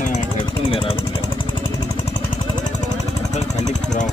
Headphone ले रहा है खाली खराब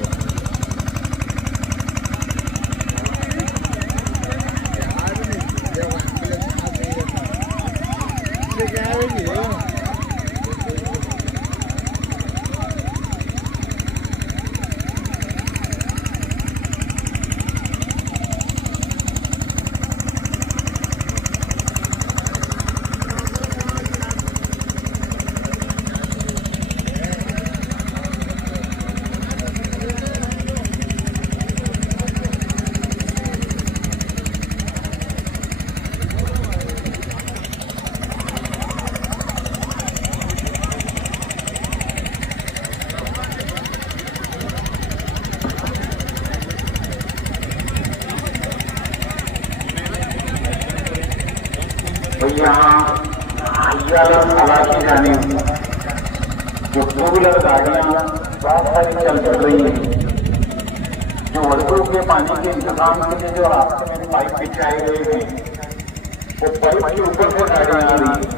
यहाँ हालांकि जाने जो टू व्हीलर गाड़ियाँ बहुत सारी चल रही हैं, जो वर्षों के पानी के इंतजाम के लिए जो रास्ते में पाइप बिछाए गए हैं, वो पाइप के ऊपर से गाड़ियाँ आ रही हैं।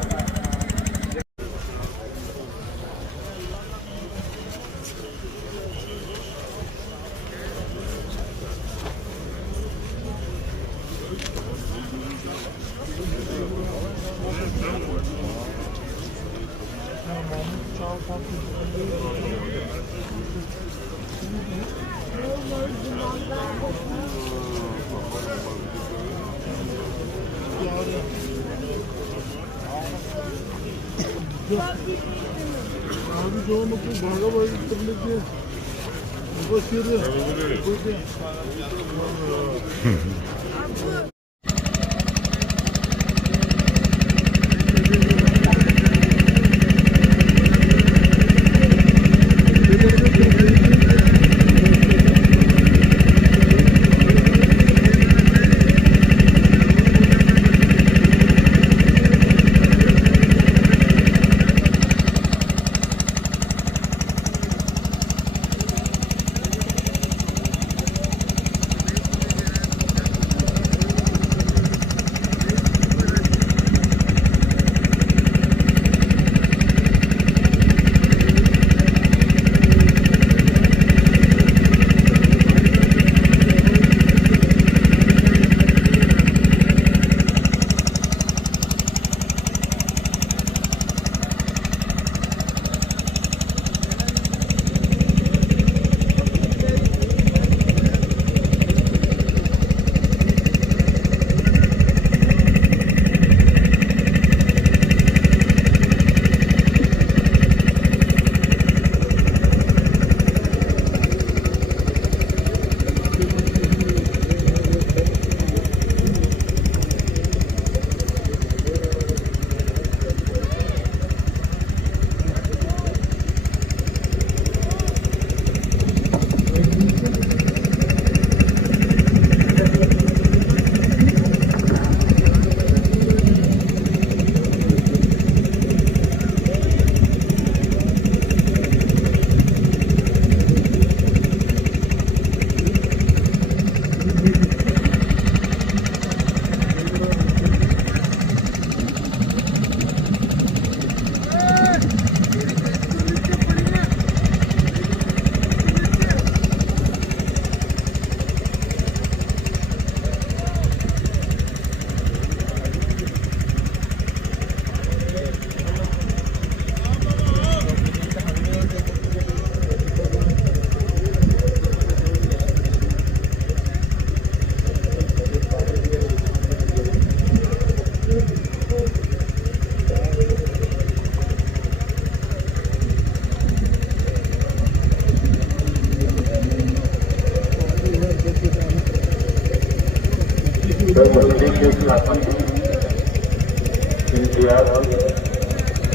abi जो मतलब भागा भाई करने के बस ये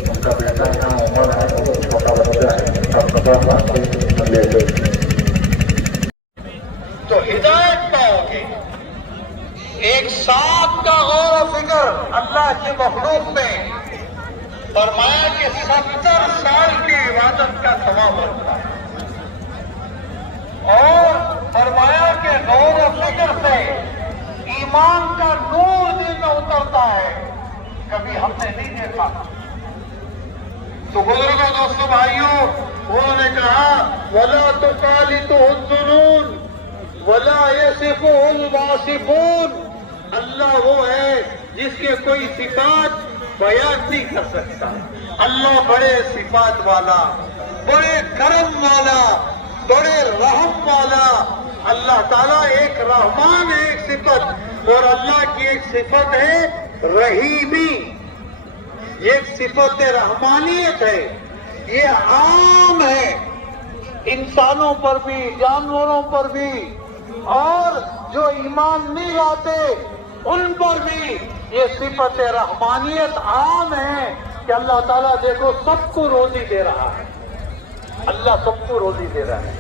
उनका बेटा यहाँ उम्र है, छोटा बच्चा है, तो हिदायत पाओगे। एक साथ का गौर और फिक्र अल्लाह के मखलूक में फरमाया कि 70 साल की इबादत का सवाब होता है, और फरमाया कि गौर और फिक्र से ईमान का नूर दिल में उतरता है। कभी हमने नहीं देखा तो बुजुर्गों, दोस्तों, भाइयों, उन्होंने कहा वला तो काली तो जुनून वला यसिफुल वासिफून। अल्लाह वो है जिसके कोई सिफात बयान नहीं कर सकता। अल्लाह बड़े सिफात वाला, बड़े करम वाला, बड़े रहम वाला। अल्लाह ताला एक रहमान है, एक सिफत, और अल्लाह की एक सिफत है रहीमी, एक सिफत रहमानियत है। ये आम है इंसानों पर भी, जानवरों पर भी, और जो ईमान नहीं लाते उन पर भी ये सिफत रहमानियत आम है कि अल्लाह ताला देखो सबको रोजी दे रहा है। अल्लाह सबको रोजी दे रहा है।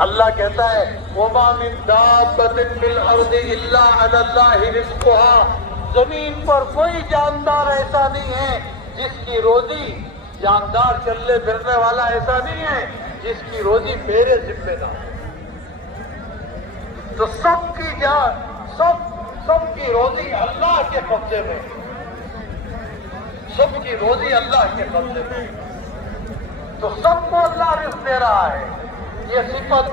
अल्लाह कहता है वमा मिन दाब्बतिन फिल अर्दि इल्ला अलल्लाहि रिज़्क़ुहा। जमीन पर कोई जानदार ऐसा नहीं है जिसकी रोजी, जानदार चलने फिरने वाला ऐसा नहीं है जिसकी रोजी मेरे जिम्मे ना हो। तो सबकी जान, सबकी रोजी अल्लाह के कब्जे में, सबकी रोजी अल्लाह के कब्जे में। तो सबको अल्लाह रिज़्क़ दे रहा है। ये सिफत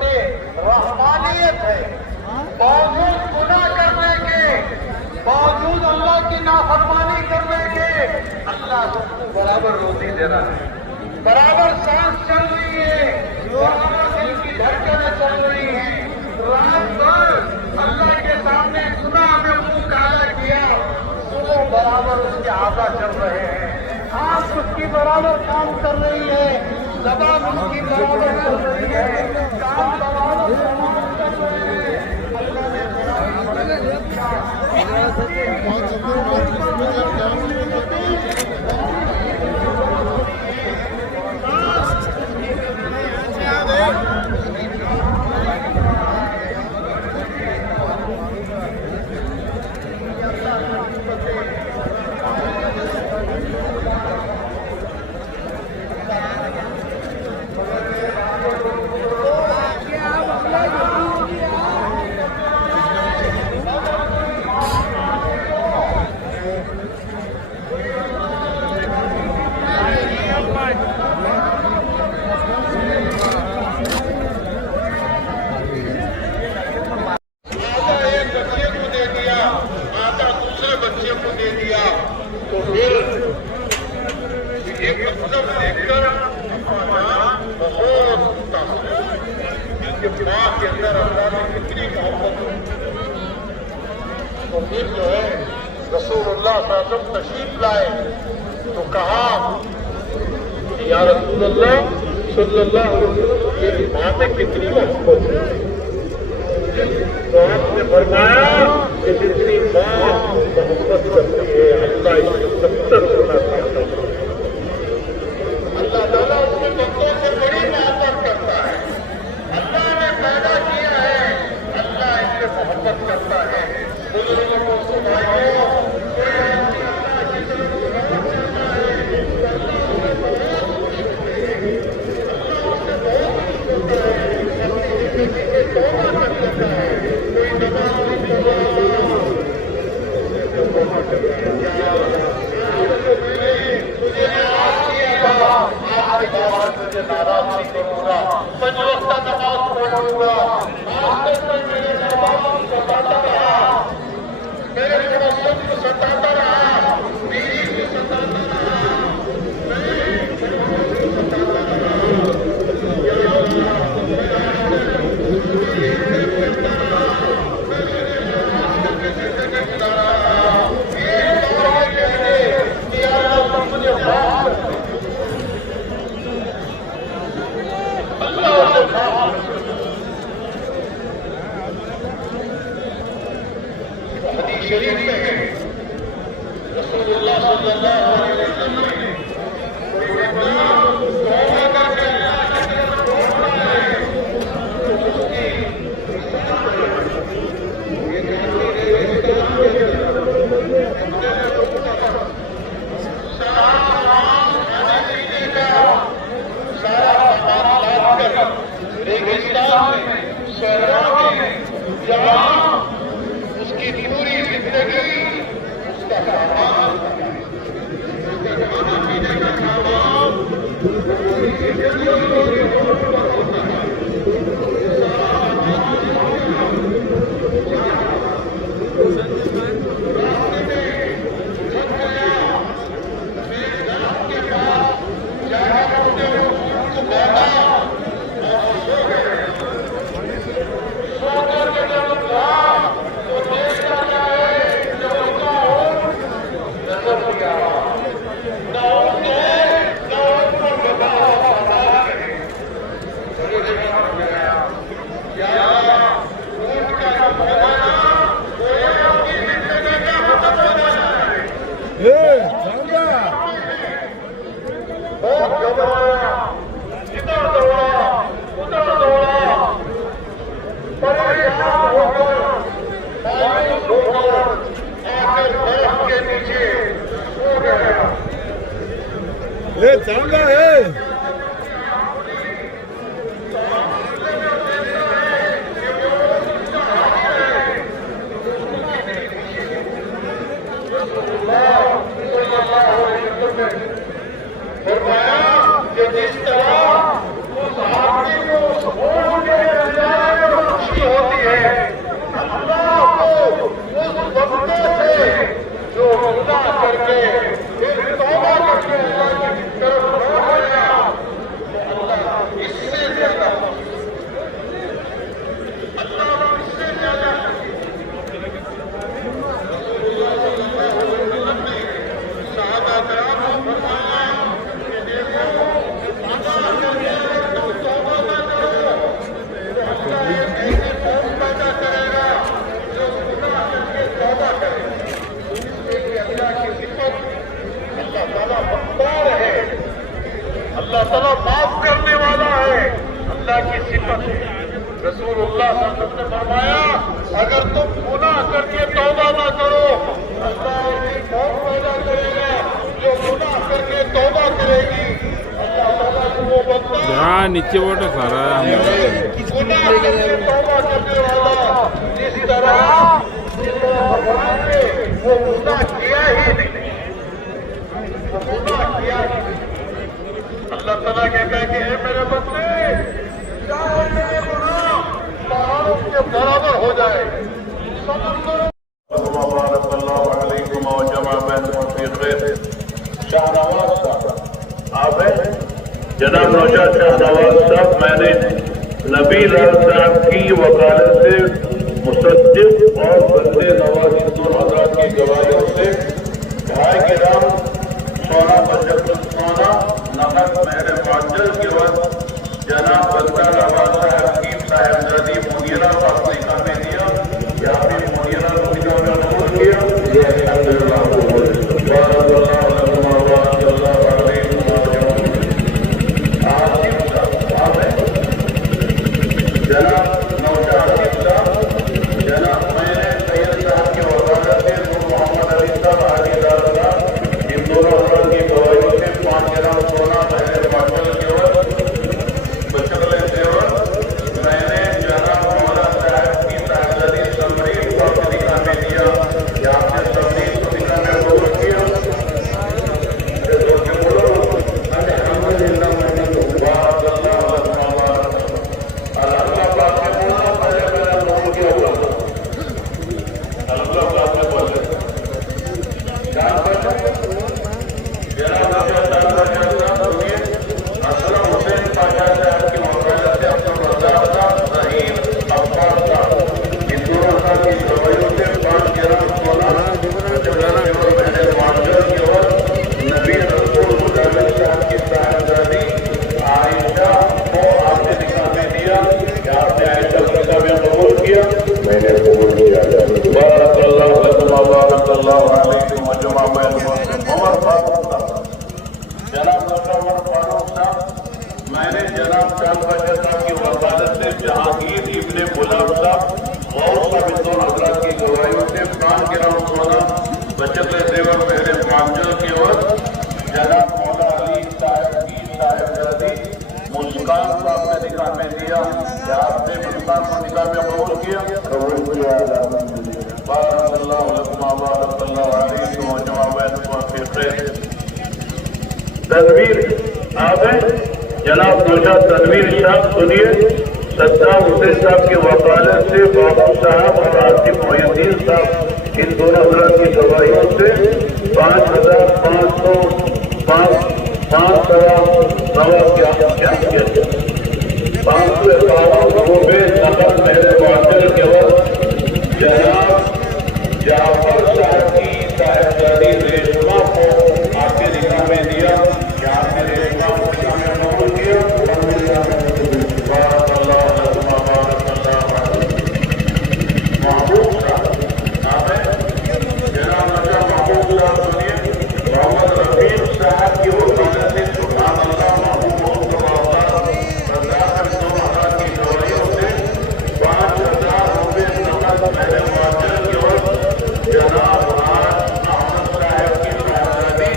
रहमानियत है। बावजूद गुनाह करने के, बावजूद अल्लाह की नाफरमानी करने के, अल्लाह सबको बराबर रोजी दे रहा है। बराबर सांस चल रही है, बराबर दिल की धड़कनें चल रही हैं। रात भर अल्लाह के सामने सुना में मुंह काला किया, सुबह बराबर उसके आधा चल रहे हैं। आंख उसकी बराबर काम कर रही है, जबान उसकी बराबर चल रही है, काम बराबर कर रहे हैं। तो फिर एक मतलब देखकर बहुत कि माँ के अंदर अल्लाह ने कितनी मोहब्बत हो। तो फिर जो है रसूलुल्लाह सल्लल्लाहु अलैहि वसल्लम तशरीफ लाए तो कहा या रसूलुल्लाह सल्लल्लाहु अलैहि वसल्लम मेरी माँ में कितनी मोहब्बत है। तो आपने फरमाया कि जितनी माँ मोहब्बत करती है अल्लाह इसको 70 गुना करता है। अल्लाह ताला उसके बंदों से बड़ी मोहब्बत करता है। अल्लाह ने पैदा किया है, अल्लाह इससे मोहब्बत करता है। बुजुर्गों को सुनाइए नाराज नहीं करूंगा, 5 वक्त नमाज पढ़ूंगा। मेरे सताता रहा, मेरे पड़ोसियों को सताता रहा, बीवी को सताता रहा, शरीफ में है रसूलुल्लाह सल्लल्लाहु अलैहि वसल्लम रेगिस्तान में, शहरों में, जहाँ उसकी पूरी जिंदगी उसका सामान, उसका खाना पीने का सामान चांगा है जिस तरह उस आदमी को उस ऊँट के नजारे में खुशी होती है, अल्लाह को उस बंदे से जो गुनाह करके फिर तौबा करके अल्लाह की तरफ लौट गया, अल्लाह इससे ज्यादा साहबा कराम को फरमाया कि देखो अल्लाह ताला माफ करने वाला है, अल्लाह की सिफत है। रसूलुल्लाह सल्लल्लाहु अलैहि वसल्लम ने फरमाया अगर तुम गुनाह करके तौबा ना करो, अल्लाह ऐसी कौम पैदा करेगा जो गुनाह करके तौबा करेगी। अल्लाह ताला को वो बंदा नीचे बोटे सारा गुनाह करके तौबा करने वाला जिस तरह भगवान ने वो गुनाह किया ही नहीं, वो गुनाह किया ही नहीं। अल्लाह ताला कहता है कि हे मेरे बंदे, चाहे मेरे गुनाह पहाड़ों के बराबर हो जाए, समंदर शाहनवाज साहब आप हैं? जनाब नौशाद शाहनवाज साहब, मैंने नबी लाल साहब की वकालत से मुसद्दिक और बंदे नवाज हिंदू हजरात की गवाही से 2.5 ग्राम सोना सोना नमक मेरे माजल के वक्त जनाब बंदा नवाज साहब की साहिबजादी मुनीरा फातिमा में दिया, या फिर मुनीरा फातिमा में नमूद किया। मैंने जनाब चांद बादशाह साहब की वकालत से जहांगीर इब्ने गुलाब साहब और सब हिंदू हजरात की गवाहियों से 5 ग्राम सोना बचत देवर मेरे मांझल के वक्त जनाब मौला अली साहब की साहिबजादी मुस्कान साहब ने निकाह में दिया, क्या आपने मुस्कान को निकाह में कबूल किया? कबूल किया। तदबीर आप हैं जनाब नौशाद तनवीर साहब, सुनिए सद्दाम हुसैन साहब की वकालत से बाबू साहब और आसिफ मोहिउद्दीन साहब, इन दोनों हजरात की गवाहियों से 5,551 नकद मेरे वाकिल के वक्त जनाब जाफर साहब की साहिबजादी रेशमा को आपके निकाह में दिया कि आपने रेशमा को निकाह में कबूल किया। महबूब साहब आप हैं जनाब नशा महबूब साहब, सुनिए मोहम्मद रफीक साहब की वकालत से सुभान अल्लाह महबूब की गवाहियों से 5,000 रुपये नकद मेरे वाकिल के वक्त जनाब अहमद साहब की साहिबजादी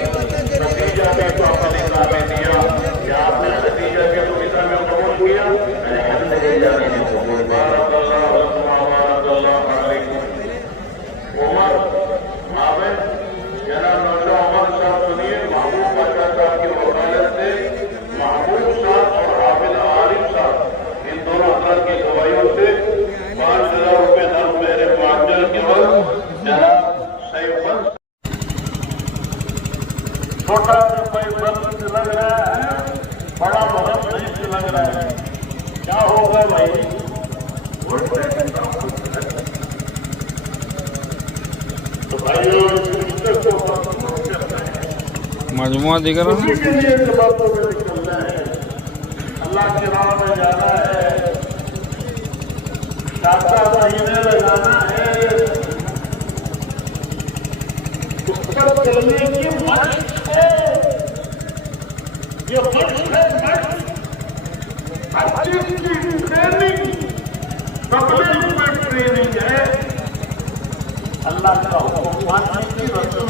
खदीजा के को अपने निकाह में दिया कि आपने खदीजा के को निकाह में कबूल किया। उमर मावे जनाब नौशा उमर साहब, सुनिए महबूब बादशाह साहब की वकालत से महबूब साहब और हाफिज आरिफ साहब, इन दोनों हजरात की गवाहियों से 5,000 रुपये नकद मेरे मुआवजे के वक्त जनाब सैफन। छोटा रुपये बंद लग रहा है, बड़ा बहुत नहीं लग रहा है, क्या होगा भाई? तो भाइयों मजमुआ दिख रहा है। के लिए बातों में निकलना है, अल्लाह की राह में जाना है, 7 महीने लगाना है, उस पर चलने की मशक है, ये मशक है, मशक हर चीज की ट्रेनिंग, तबलीग में ट्रेनिंग है। अल्लाह का हुक्म मानने की, रसूल